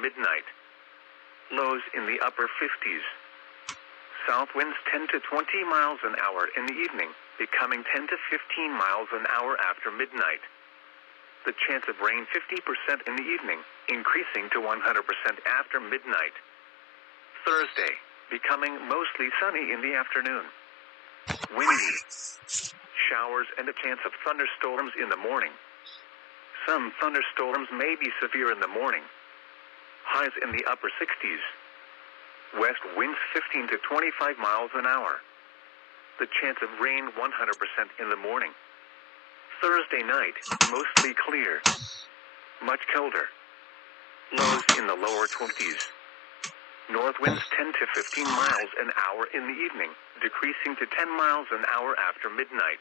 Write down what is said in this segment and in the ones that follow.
midnight. Lows in the upper 50s. South winds 10 to 20 miles an hour in the evening, becoming 10 to 15 miles an hour after midnight. The chance of rain 50% in the evening, increasing to 100% after midnight. Thursday, becoming mostly sunny in the afternoon. Windy. Showers and a chance of thunderstorms in the morning. Some thunderstorms may be severe in the morning. Highs in the upper 60s. West winds 15 to 25 miles an hour. The chance of rain 100% in the morning. Thursday night, mostly clear. Much colder. Lows in the lower 20s. North winds 10 to 15 miles an hour in the evening, decreasing to 10 miles an hour after midnight.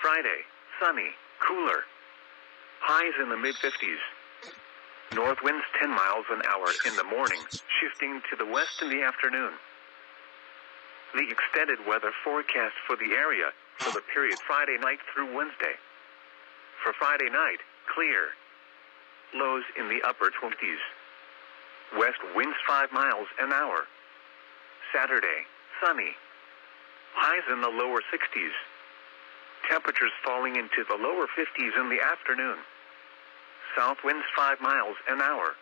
Friday, sunny, cooler. Highs in the mid-50s. North winds 10 miles an hour in the morning, shifting to the west in the afternoon. The extended weather forecast for the area for the period Friday night through Wednesday. For Friday night, clear. Lows in the upper 20s. West winds 5 miles an hour. Saturday, sunny. Highs in the lower 60s. Temperatures falling into the lower 50s in the afternoon. South winds 5 miles an hour.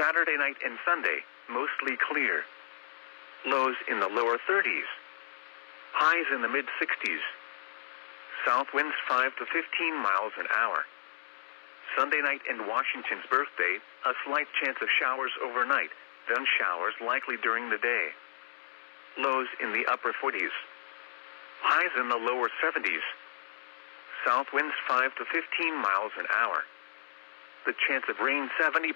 Saturday night and Sunday, mostly clear. Lows in the lower 30s. Highs in the mid-60s. South winds 5 to 15 miles an hour. Sunday night and Washington's birthday, a slight chance of showers overnight, then showers likely during the day. Lows in the upper 40s. Highs in the lower 70s. South winds 5 to 15 miles an hour. The chance of rain 70%.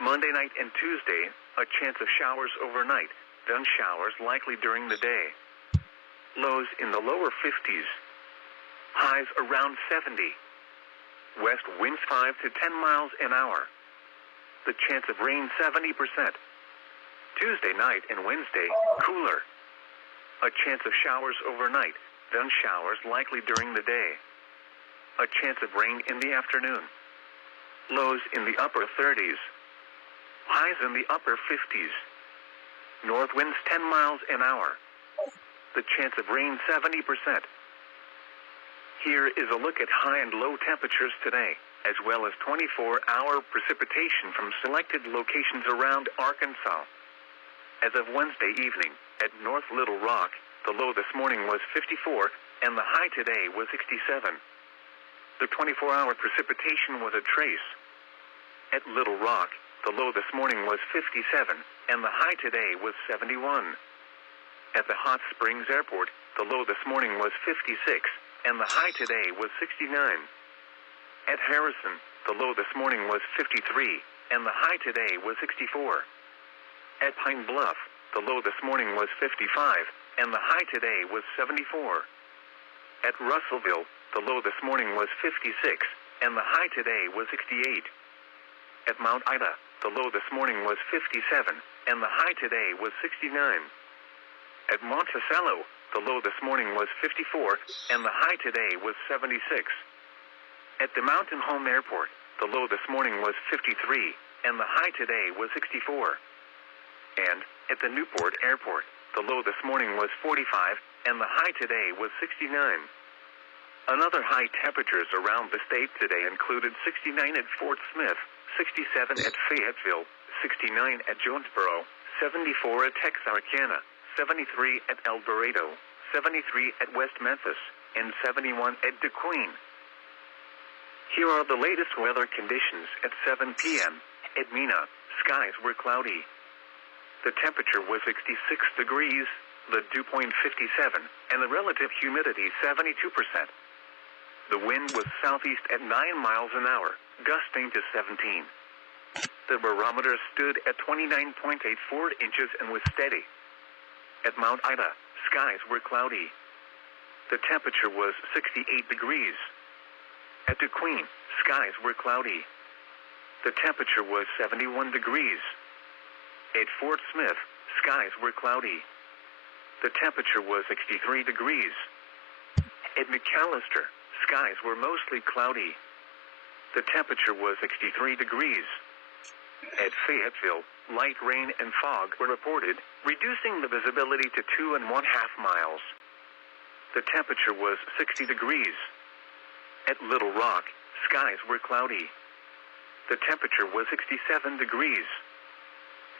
Monday night and Tuesday, a chance of showers overnight, then showers likely during the day. Lows in the lower 50s. Highs around 70. West winds 5 to 10 miles an hour. The chance of rain 70%. Tuesday night and Wednesday, cooler. A chance of showers overnight, then showers likely during the day. A chance of rain in the afternoon. Lows in the upper 30s. Highs in the upper 50s. North winds 10 miles an hour. The chance of rain 70%. Here is a look at high and low temperatures today, as well as 24-hour precipitation from selected locations around Arkansas. As of Wednesday evening, at North Little Rock, the low this morning was 54, and the high today was 67. The 24-hour precipitation was a trace. At Little Rock, the low this morning was 57, and the high today was 71. At the Hot Springs Airport, the low this morning was 56, and the high today was 69. At Harrison, the low this morning was 53, and the high today was 64. At Pine Bluff, the low this morning was 55, and the high today was 74. At Russellville, the low this morning was 56, and the high today was 68. At Mount Ida, the low this morning was 57, and the high today was 69. At Monticello, the low this morning was 54, and the high today was 76. At the Mountain Home Airport, the low this morning was 53, and the high today was 64. And at the Newport Airport, the low this morning was 45, and the high today was 69. Another high temperatures around the state today included 69 at Fort Smith, 67 at Fayetteville, 69 at Jonesboro, 74 at Texarkana, 73 at El Dorado, 73 at West Memphis, and 71 at DeQueen. Here are the latest weather conditions at 7 p.m. At Mena, skies were cloudy. The temperature was 66 degrees, the dew point 57, and the relative humidity 72%. The wind was southeast at 9 miles an hour, gusting to 17. The barometer stood at 29.84 inches and was steady. At Mount Ida, skies were cloudy. The temperature was 68 degrees. At DeQueen, skies were cloudy. The temperature was 71 degrees. At Fort Smith, skies were cloudy. The temperature was 63 degrees. At McAllister, skies were mostly cloudy. The temperature was 63 degrees. At Fayetteville, light rain and fog were reported, reducing the visibility to 2.5 miles. The temperature was 60 degrees. At Little Rock, skies were cloudy. The temperature was 67 degrees.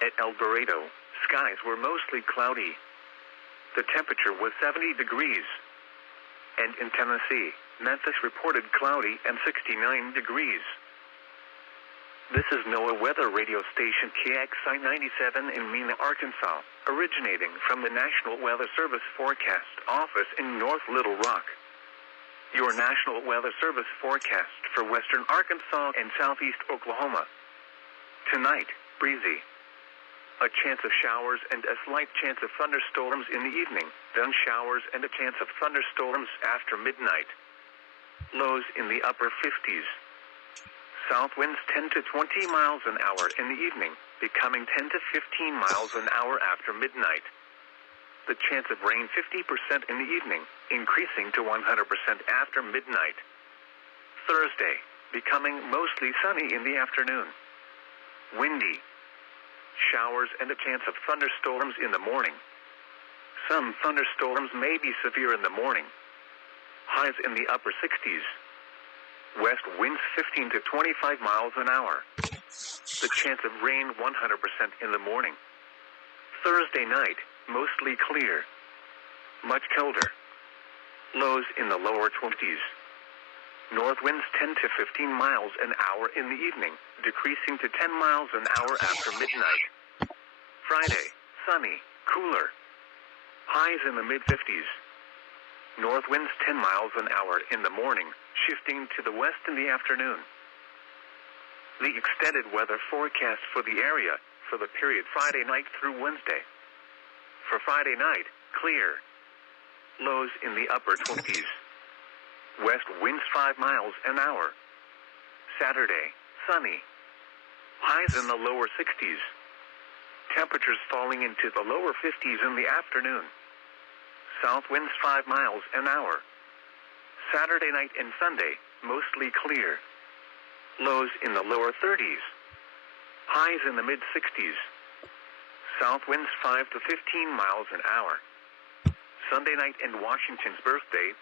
At El Dorado, skies were mostly cloudy. The temperature was 70 degrees. And in Tennessee, Memphis reported cloudy and 69 degrees. This is NOAA weather radio station KXI 97 in Mena, Arkansas, originating from the National Weather Service Forecast Office in North Little Rock. Your National Weather Service forecast for western Arkansas and southeast Oklahoma. Tonight, breezy. A chance of showers and a slight chance of thunderstorms in the evening, then showers and a chance of thunderstorms after midnight. Lows in the upper 50s. South winds 10 to 20 miles an hour in the evening, becoming 10 to 15 miles an hour after midnight. The chance of rain 50% in the evening, increasing to 100% after midnight. Thursday, becoming mostly sunny in the afternoon. Windy. Showers and a chance of thunderstorms in the morning. Some thunderstorms may be severe in the morning. Highs in the upper 60s. West winds 15 to 25 miles an hour. The chance of rain 100% in the morning. Thursday night, mostly clear. Much colder. Lows in the lower 20s. North winds 10 to 15 miles an hour in the evening, decreasing to 10 miles an hour after midnight. Friday, sunny, cooler. Highs in the mid-50s. North winds 10 miles an hour in the morning, shifting to the west in the afternoon. The extended weather forecast for the area for the period Friday night through Wednesday. For Friday night, clear. Lows in the upper 20s. West winds 5 miles an hour. Saturday, sunny. Highs in the lower 60s. Temperatures falling into the lower 50s in the afternoon. South winds 5 miles an hour. Saturday night and Sunday, mostly clear. Lows in the lower 30s. Highs in the mid-60s. South winds 5 to 15 miles an hour. Sunday night and Washington's birthday.